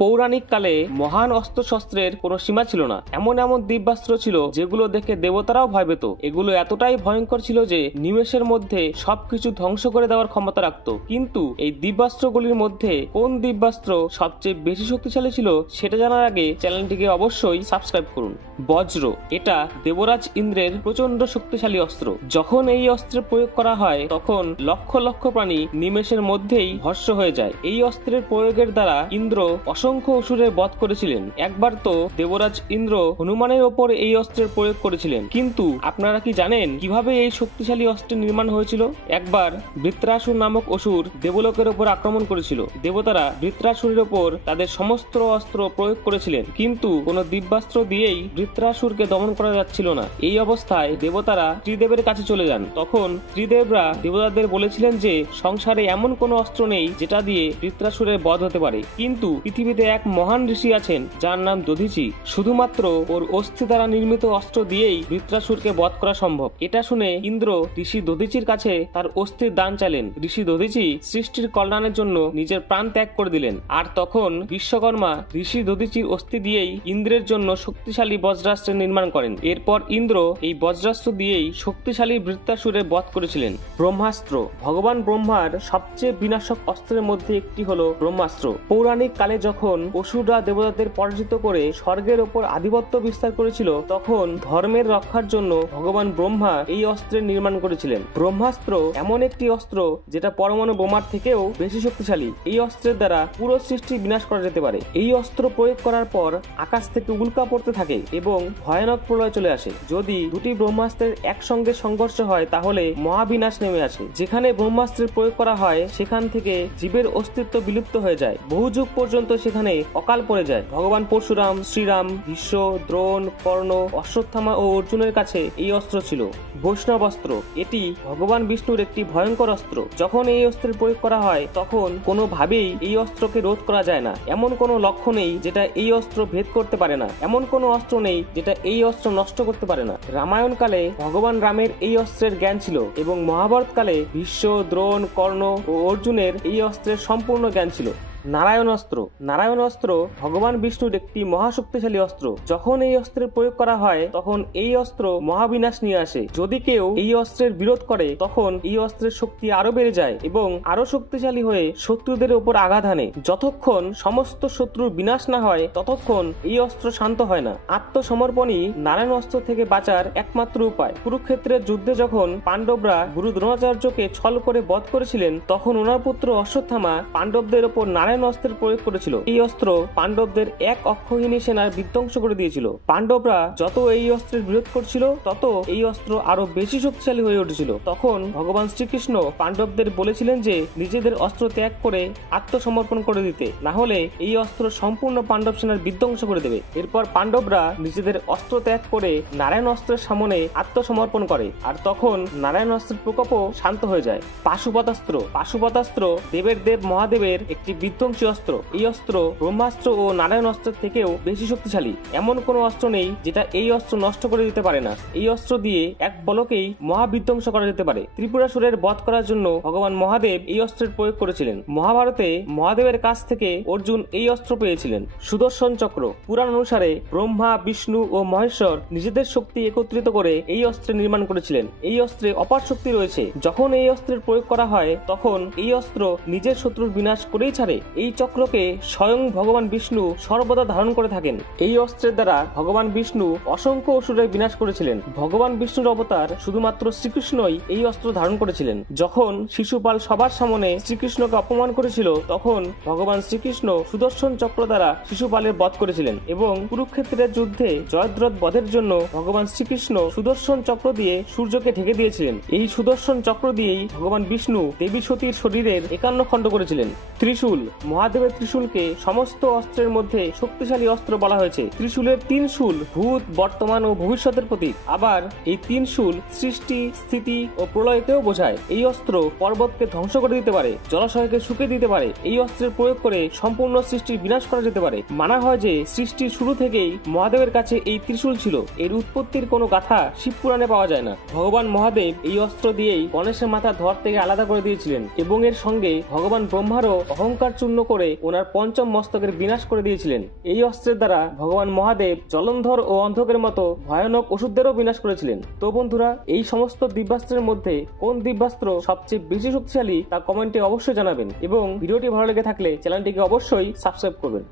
পৌরাণিক কালে মহান অস্ত্র শস্ত্রের কোনো সীমা ছিল না। এমন এমন দিব্যাস্ত্র ছিল যেগুলো দেখে দেবতারাও ভয় পেত। এগুলো এতটাই ভয়ঙ্কর ছিল যে নিমেষের মধ্যে সবকিছু ধ্বংস করে দেওয়ার ক্ষমতা রাখত। কিন্তু এই দিব্যাস্ত্রগুলির মধ্যে কোন দিব্যাস্ত্র সবচেয়ে বেশি শক্তিশালী ছিল সেটা জানার আগে চ্যানেলটিকে অবশ্যই সাবস্ক্রাইব করুন। বজ্র, এটা দেবরাজ ইন্দ্রের প্রচন্ড শক্তিশালী অস্ত্র। যখন এই অস্ত্রের প্রয়োগ করা হয় তখন লক্ষ লক্ষ প্রাণী নিমেষের মধ্যেই ভস্ম হয়ে যায়। এই অস্ত্রের প্রয়োগের দ্বারা ইন্দ্র অসংখ্য অসুরের বধ করেছিলেন। একবার তো দেবরাজ ইন্দ্র হনুমানের ওপর এই অস্ত্রের প্রয়োগ করেছিলেন। কিন্তু আপনারা কি জানেন কিভাবে এই শক্তিশালী অস্ত্রের নির্মাণ হয়েছিল? একবার বৃত্রাসুর নামক অসুর দেবলোকের ওপর আক্রমণ করেছিল। দেবতারা বৃত্রাসুরের ওপর তাদের সমস্ত অস্ত্র প্রয়োগ করেছিলেন, কিন্তু কোনো দিব্যাস্ত্র দিয়েই বৃত্রাসুরকে দমন করা যাচ্ছিল না। এই অবস্থায় দেবতারা ত্রিদেবের কাছে চলে যান। তখন ত্রিদেবরা দেবতাদের বলেছিলেন যে সংসারে এমন কোনো অস্ত্র নেই যেটা দিয়ে বৃত্রাসুরের বধ হতে পারে, কিন্তু পৃথিবীতে এক মহান ঋষি আছেন যার নাম দধিচি। শুধুমাত্র ওর অস্থি দ্বারা নির্মিত অস্ত্র দিয়েই বৃত্রাসুরকে বধ করা সম্ভব। এটা শুনে ইন্দ্র ঋষি দধিচির কাছে তার অস্থির দান চাইলেন। ঋষি দধিচি সৃষ্টির কল্যাণের জন্য নিজের প্রাণ ত্যাগ করে দিলেন। আর তখন বিশ্বকর্মা ঋষি দধিচির অস্থি দিয়েই ইন্দ্রের জন্য শক্তিশালী বজ্রাস্ত্রের নির্মাণ করেন। এরপর ইন্দ্র এই বজ্রাস্ত্র দিয়েই শক্তিশালী বৃত্রাসুরের বধ করেছিলেন। ব্রহ্মাস্ত্র, ভগবান ব্রহ্মার সবচেয়ে বিনাশক অস্ত্রের মধ্যে একটি হলো ব্রহ্মাস্ত্র। পৌরাণিক কালে যখন অসুররা দেবতাদের পরাজিত করে স্বর্গের ওপর আধিপত্য বিস্তার করেছিল, তখন ধর্মের রক্ষার জন্য ভগবান ব্রহ্মা এই অস্ত্রের নির্মাণ করেছিলেন। ব্রহ্মাস্ত্র এমন একটি অস্ত্র যেটা পরমাণু বোমার থেকেও বেশি শক্তিশালী। এই অস্ত্রের দ্বারা পুরো সৃষ্টি বিনাশ করা যেতে পারে। এই অস্ত্র প্রয়োগ করার পর আকাশ থেকে উল্কা পড়তে থাকে এবং ভয়ানক প্রলয় চলে আসে। যদি দুটি ব্রহ্মাস্ত্রের একসঙ্গে সংঘর্ষ হয় তাহলে মহাবিনাশ নেমে আসে। যেখানে ব্রহ্মাস্ত্রের প্রয়োগ করা হয় সেখান থেকে জীবের অস্তিত্ব বিলুপ্ত হয়ে যায়। বহু যুগ পর্যন্ত সেখানে অকাল পড়ে যায়। ভগবান পরশুরাম, শ্রীরাম, ভীষ্ম, দ্রোণ, কর্ণ, অশ্বত্থামা ও অর্জুনের কাছে এই অস্ত্র ছিল। বৈষ্ণব অস্ত্র, এটি ভগবান বিষ্ণুর একটি ভয়ঙ্কর অস্ত্র। যখন এই অস্ত্রের প্রয়োগ করা হয় তখন কোনোভাবেই এই অস্ত্রকে রোধ করা যায় না। এমন কোনো লক্ষ্য নেই যেটা এই অস্ত্র ভেদ করতে পারে না। এমন কোনো অস্ত্র নেই যেটা এই অস্ত্র নষ্ট করতে পারে না। রামায়ণ কালে ভগবান রামের এই অস্ত্রের জ্ঞান ছিল এবং মহাভারত কালে ভীষ্ম, দ্রোণ, কর্ণ ও অর্জুনের এই অস্ত্রের সম্পূর্ণ জ্ঞান ছিল। নারায়ণ অস্ত্র, নারায়ণ অস্ত্র ভগবান বিষ্ণুর একটি মহাশক্তিশালী অস্ত্র। যখন এই অস্ত্রের প্রয়োগ করা হয় তখন এই অস্ত্র মহাবিনাশ নিয়ে আসে। যদি কেউ এই অস্ত্রের বিরোধ করে তখন এই অস্ত্রের শক্তি আরো বেড়ে যায় এবং আরো শক্তিশালী হয়ে শত্রুদের উপর আঘাত হানে। যতক্ষণ সমস্ত শত্রুর বিনাশ না হয় ততক্ষণ এই অস্ত্র শান্ত হয় না। আত্মসমর্পণই নারায়ণ অস্ত্র থেকে বাঁচার একমাত্র উপায়। কুরুক্ষেত্রের যুদ্ধে যখন পাণ্ডবরা গুরু দ্রোণাচার্যকে ছল করে বধ করেছিলেন, তখন ওনার পুত্র অশ্বত্থামা পাণ্ডবদের উপর নারায়ণ অস্ত্রের প্রয়োগ করেছিল। এই অস্ত্র পাণ্ডবদের এক অক্ষৌহিনী সেনার বিধ্বংস করে দিয়েছিল। পাণ্ডবরা যত এই অস্ত্রের বিরোধ করছিল তত এই অস্ত্র আরো বেশি শক্তিশালী হয়ে উঠেছিল। তখন ভগবান শ্রীকৃষ্ণ পাণ্ডবদের বলেছিলেন যে নিজেদের অস্ত্র ত্যাগ করে আত্মসমর্পণ করে দিতে, না হলে এই অস্ত্র সম্পূর্ণ পাণ্ডব সেনার বিধ্বংস করে দেবে। এরপর পাণ্ডবরা নিজেদের অস্ত্র ত্যাগ করে নারায়ণ অস্ত্রের সামনে আত্মসমর্পণ করে, আর তখন নারায়ণ অস্ত্রের প্রকোপও শান্ত হয়ে যায়। পাশুপতাস্ত্র, পাশুপতাস্ত্র দেবের দেব মহাদেবের একটি বিধ্বংসী অস্ত্র। এই অস্ত্র ব্রহ্মাস্ত্র ও নারায়ণ অস্ত্রের থেকেও বেশি শক্তিশালী। এমন কোনো অস্ত্র নেই যেটা এই অস্ত্র নষ্ট করে দিতে পারে না। এই অস্ত্র দিয়ে এক পলকেই মহাবিধ্বংস করা যেতে পারে। ত্রিপুরাসুরের বধ করার জন্য ভগবান মহাদেব এই অস্ত্রের প্রয়োগ করেছিলেন। মহাভারতে মহাদেবের কাছ থেকে অর্জুন এই অস্ত্র পেয়েছিলেন। সুদর্শন চক্র, পুরাণ অনুসারে ব্রহ্মা, বিষ্ণু ও মহেশ্বর নিজেদের শক্তি একত্রিত করে এই অস্ত্র নির্মাণ করেছিলেন। এই অস্ত্রে অপার শক্তি রয়েছে। যখন এই অস্ত্রের প্রয়োগ করা হয় তখন এই অস্ত্র নিজের শত্রুর বিনাশ করেই ছাড়ে। এই চক্রকে স্বয়ং ভগবান বিষ্ণু সর্বদা ধারণ করে থাকেন। এই অস্ত্রের দ্বারা ভগবান বিষ্ণু অসংখ্য অসুরের বিনাশ করেছিলেন। ভগবান বিষ্ণুর অবতার শুধুমাত্র শ্রীকৃষ্ণই এই অস্ত্র ধারণ করেছিলেন। যখন শিশুপাল সবার সামনে শ্রীকৃষ্ণকে অপমান করেছিল তখন ভগবান শ্রীকৃষ্ণ সুদর্শন চক্র দ্বারা শিশুপালের বধ করেছিলেন এবং কুরুক্ষেত্রের যুদ্ধে জয়দ্রথ বধের জন্য ভগবান শ্রীকৃষ্ণ সুদর্শন চক্র দিয়ে সূর্যকে ঢেকে দিয়েছিলেন। এই সুদর্শন চক্র দিয়েই ভগবান বিষ্ণু দেবী সতীর শরীরের 51 খণ্ড করেছিলেন। ত্রিশূল, মহাদেবের ত্রিশূলকে সমস্ত অস্ত্রের মধ্যে শক্তিশালী অস্ত্র বলা হয়েছে। ত্রিশূলের 3 শূল ভূত, বর্তমান ও ভবিষ্যতের প্রতীক। আবার এই 3 শূল সৃষ্টি, স্থিতি ও প্রলয়কেও বোঝায়। এই অস্ত্র পর্বতকে ধ্বংস করে দিতে পারে, জলাশয়কে শুকিয়ে দিতে পারে। এই অস্ত্রের প্রয়োগ করে সম্পূর্ণ সৃষ্টির বিনাশ করা যেতে পারে। মানা হয় যে সৃষ্টির শুরু থেকেই মহাদেবের কাছে এই ত্রিশূল ছিল। এর উৎপত্তির কোনো গাথা শিবপুরাণে পাওয়া যায় না। ভগবান মহাদেব এই অস্ত্র দিয়েই গণেশের মাথা ধর থেকে আলাদা করে দিয়েছিলেন এবং এর সঙ্গে ভগবান ব্রহ্মারও অহংকার চূর্ণ করে ওনার পঞ্চম মস্তকের বিনাশ করে দিয়েছিলেন। এই অস্ত্রের দ্বারা ভগবান মহাদেব জলন্ধর ও অন্ধকের মতো ভয়ানক ওষুধদেরও বিনাশ করেছিলেন। তো বন্ধুরা, এই সমস্ত দিব্যাস্ত্রের মধ্যে কোন দিব্যাস্ত্র সবচেয়ে বেশি শক্তিশালী তা কমেন্টে অবশ্যই জানাবেন এবং ভিডিওটি ভালো লেগে থাকলে চ্যানেলটিকে অবশ্যই সাবস্ক্রাইব করবেন।